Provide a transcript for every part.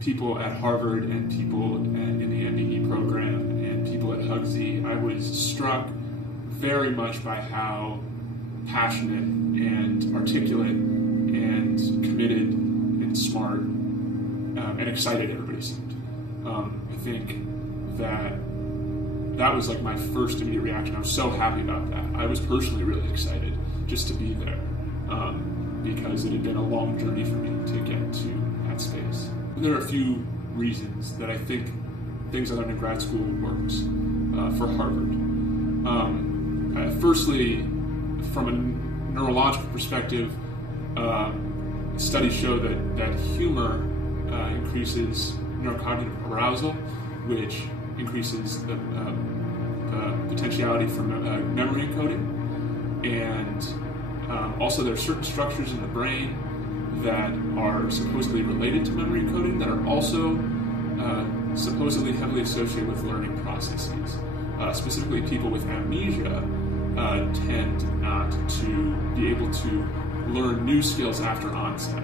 people at Harvard and people in the MBE program and people at Hugsy, I was struck very much by how passionate and articulate and committed and smart and excited everybody seemed. I think that was like my first immediate reaction. I was so happy about that. I was personally really excited just to be there because it had been a long journey for me to get to that space. There are a few reasons that I think things I learned in grad school works for Harvard. Firstly, from a neurological perspective, studies show that humor increases neurocognitive arousal, which increases the potentiality for memory encoding. And also there are certain structures in the brain that are supposedly related to memory encoding that are also supposedly heavily associated with learning processes. Specifically, people with amnesia tend not to be able to learn new skills after onset.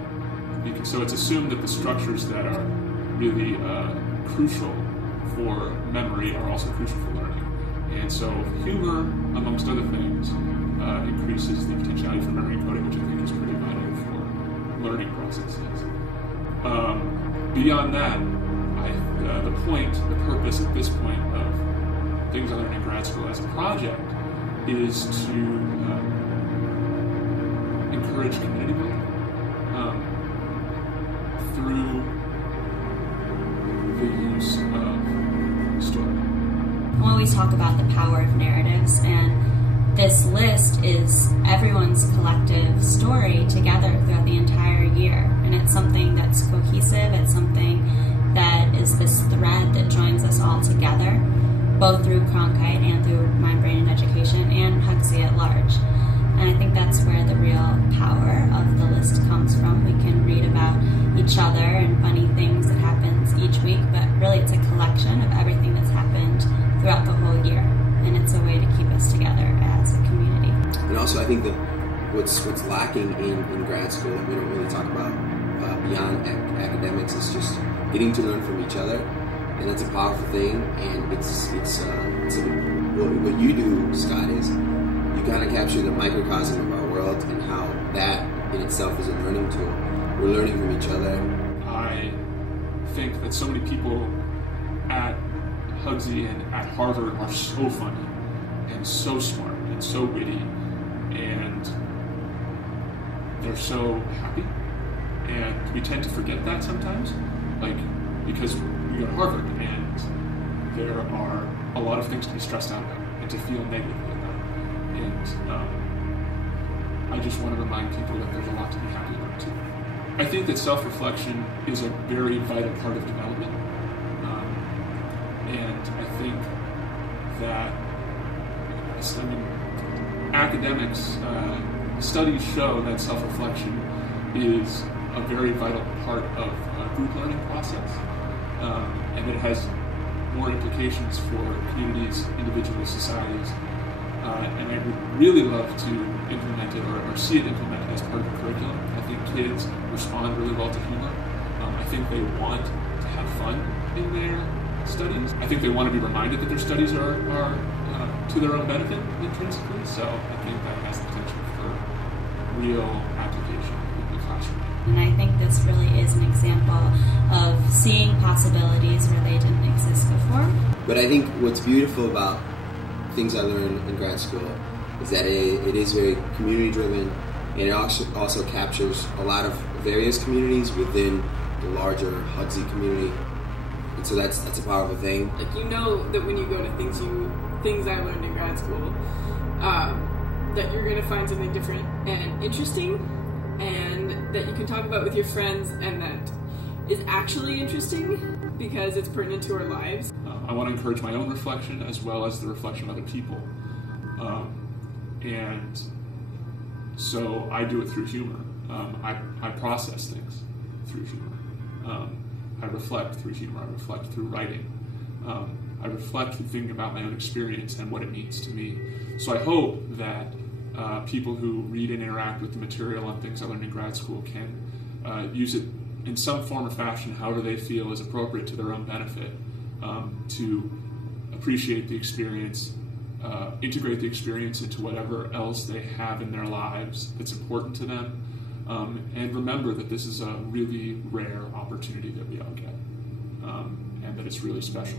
So it's assumed that the structures that are really crucial for memory are also crucial for learning. And so humor, amongst other things, increases the potentiality for memory encoding, which I think is pretty vital for learning processes. Beyond that, the purpose at this point of things I learned in grad school as a project is to encourage community building through the use of story. We always talk about the power of narratives, and this list is everyone's collective story together throughout the entire year. And it's something that's cohesive, it's something that is this thread that joins us all together, both through Cronkite and through Mind, Brain, and Education and Hugsy at large. And I think that's where the real power of the list comes from. We can read about each other and funny things that happens each week, but really it's a collection of everything that's happened throughout the whole year. And it's a way to keep us together as a community. And also I think that what's lacking in grad school that we don't really talk about beyond academics is just getting to learn from each other. And that's a powerful thing, and it's what you do, Scott, is you kind of capture the microcosm of our world and how that in itself is a learning tool. We're learning from each other. I think that so many people at Hugsy and at Harvard are so funny and so smart and so witty, and they're so happy, and we tend to forget that sometimes, because we go to Harvard and there are a lot of things to be stressed out about and to feel negatively about. And I just want to remind people that there's a lot to be happy about too. I think that self-reflection is a very vital part of development. And I think that, academics, studies show that self-reflection is a very vital part of a group learning process. And it has more implications for communities, individuals, societies. And I would really love to implement it or see it implemented as part of the curriculum. I think kids respond really well to humor. I think they want to have fun in their studies. I think they want to be reminded that their studies are to their own benefit intrinsically. So I think that has the potential for real application in the classroom. And I think this really is an example of seeing possibilities where they didn't exist before. But I think what's beautiful about things I learned in grad school is that it is very community driven, and it also captures a lot of various communities within the larger Hugsy community. And so that's a powerful thing. Like, you know that when you go to things I learned in grad school, that you're going to find something different and interesting, and that you can talk about with your friends, and that is actually interesting because it's pertinent to our lives. I want to encourage my own reflection as well as the reflection of other people. And so I do it through humor. I process things through humor. I reflect through humor. I reflect through writing. I reflect through thinking about my own experience and what it means to me. So I hope that people who read and interact with the material on things I learned in grad school can use it in some form or fashion, how do they feel is appropriate to their own benefit, to appreciate the experience, integrate the experience into whatever else they have in their lives that's important to them, and remember that this is a really rare opportunity that we all get, and that it's really special.